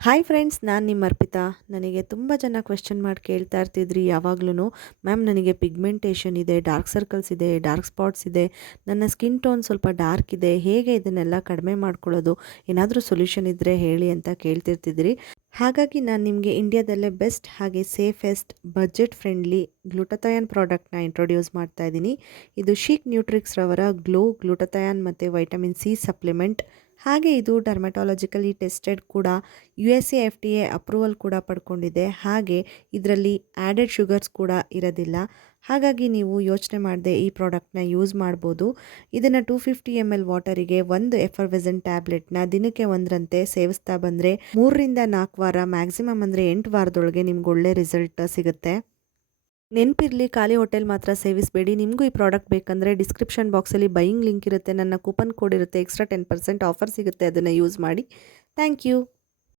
Hi friends, ನಾನು ನಿಮ್ಮ ಅರ್ಪಿತಾ. ನನಗೆ ತುಂಬ ಜನ ಕ್ವೆಶ್ಚನ್ ಮಾಡಿ ಕೇಳ್ತಾ ಇರ್ತಿದ್ರಿ ಯಾವಾಗ್ಲೂ, ಮ್ಯಾಮ್ ನನಗೆ ಪಿಗ್ಮೆಂಟೇಷನ್ ಇದೆ, ಡಾರ್ಕ್ ಸರ್ಕಲ್ಸ್ ಇದೆ, ಡಾರ್ಕ್ ಸ್ಪಾಟ್ಸ್ ಇದೆ, ನನ್ನ ಸ್ಕಿನ್ ಟೋನ್ ಸ್ವಲ್ಪ ಡಾರ್ಕ್ ಇದೆ, ಹೇಗೆ ಇದನ್ನೆಲ್ಲ ಕಡಿಮೆ ಮಾಡ್ಕೊಳ್ಳೋದು, ಏನಾದರೂ ಸೊಲ್ಯೂಷನ್ ಇದ್ದರೆ ಹೇಳಿ ಅಂತ ಕೇಳ್ತಿರ್ತಿದ್ರಿ. ಹಾಗಾಗಿ ನಾನು ನಿಮಗೆ ಇಂಡಿಯಾದಲ್ಲೇ ಬೆಸ್ಟ್ ಹಾಗೆ ಸೇಫೆಸ್ಟ್ ಬಜೆಟ್ ಫ್ರೆಂಡ್ಲಿ ಗ್ಲೂಟಥಯಾನ್ ಪ್ರಾಡಕ್ಟ್ನ ಇಂಟ್ರೊಡ್ಯೂಸ್ ಮಾಡ್ತಾ ಇದ್ದೀನಿ. ಇದು ಶೀಕ್ ನ್ಯೂಟ್ರಿಕ್ಸ್ ರವರ ಗ್ಲೋ ಗ್ಲೂಟಥಯಾನ್ ಮತ್ತು ವೈಟಮಿನ್ ಸಿ ಸಪ್ಲಿಮೆಂಟ್. ಹಾಗೆ ಇದು ಡರ್ಮಟಾಲಜಿಕಲಿ ಟೆಸ್ಟೆಡ್ ಕೂಡ, USA FDA ಅಪ್ರೂವಲ್ ಕೂಡ ಪಡ್ಕೊಂಡಿದೆ. ಹಾಗೆ ಇದರಲ್ಲಿ ಆ್ಯಡೆಡ್ ಶುಗರ್ಸ್ ಕೂಡ ಇರೋದಿಲ್ಲ. ಹಾಗಾಗಿ ನೀವು ಯೋಚನೆ ಮಾಡದೆ ಈ ಪ್ರಾಡಕ್ಟ್ನ ಯೂಸ್ ಮಾಡ್ಬೋದು. ಇದನ್ನು 250 ml ವಾಟರಿಗೆ ಒಂದು ಎಫರ್ವೆಸೆಂಟ್ ಟ್ಯಾಬ್ಲೆಟ್ನ ದಿನಕ್ಕೆ ಒಂದರಂತೆ ಸೇವಿಸ್ತಾ ಬಂದರೆ 3ರಿಂದ 4 ವಾರ, ಮ್ಯಾಕ್ಸಿಮಮ್ ಅಂದರೆ 8 ವಾರದೊಳಗೆ ನಿಮ್ಗೆ ಒಳ್ಳೆ ರಿಸಲ್ಟ್ ಸಿಗುತ್ತೆ. ನೆನಪಿರಲಿ, ಖಾಲಿ ಹೋಟೆಲ್ ಮಾತ್ರ ಸೇವಿಸಬೇಡಿ. ನಿಮಗೂ ಈ ಪ್ರಾಡಕ್ಟ್ ಬೇಕಂದರೆ ಡಿಸ್ಕ್ರಿಪ್ಷನ್ ಬಾಕ್ಸಲ್ಲಿ ಬೈಯಿಂಗ್ ಲಿಂಕ್ ಇರುತ್ತೆ, ನನ್ನ ಕೂಪನ್ ಕೋಡ್ ಇರುತ್ತೆ, ಎಕ್ಸ್ಟ್ರಾ 10% ಆಫರ್ ಸಿಗುತ್ತೆ, ಅದನ್ನು ಯೂಸ್ ಮಾಡಿ. Thank you.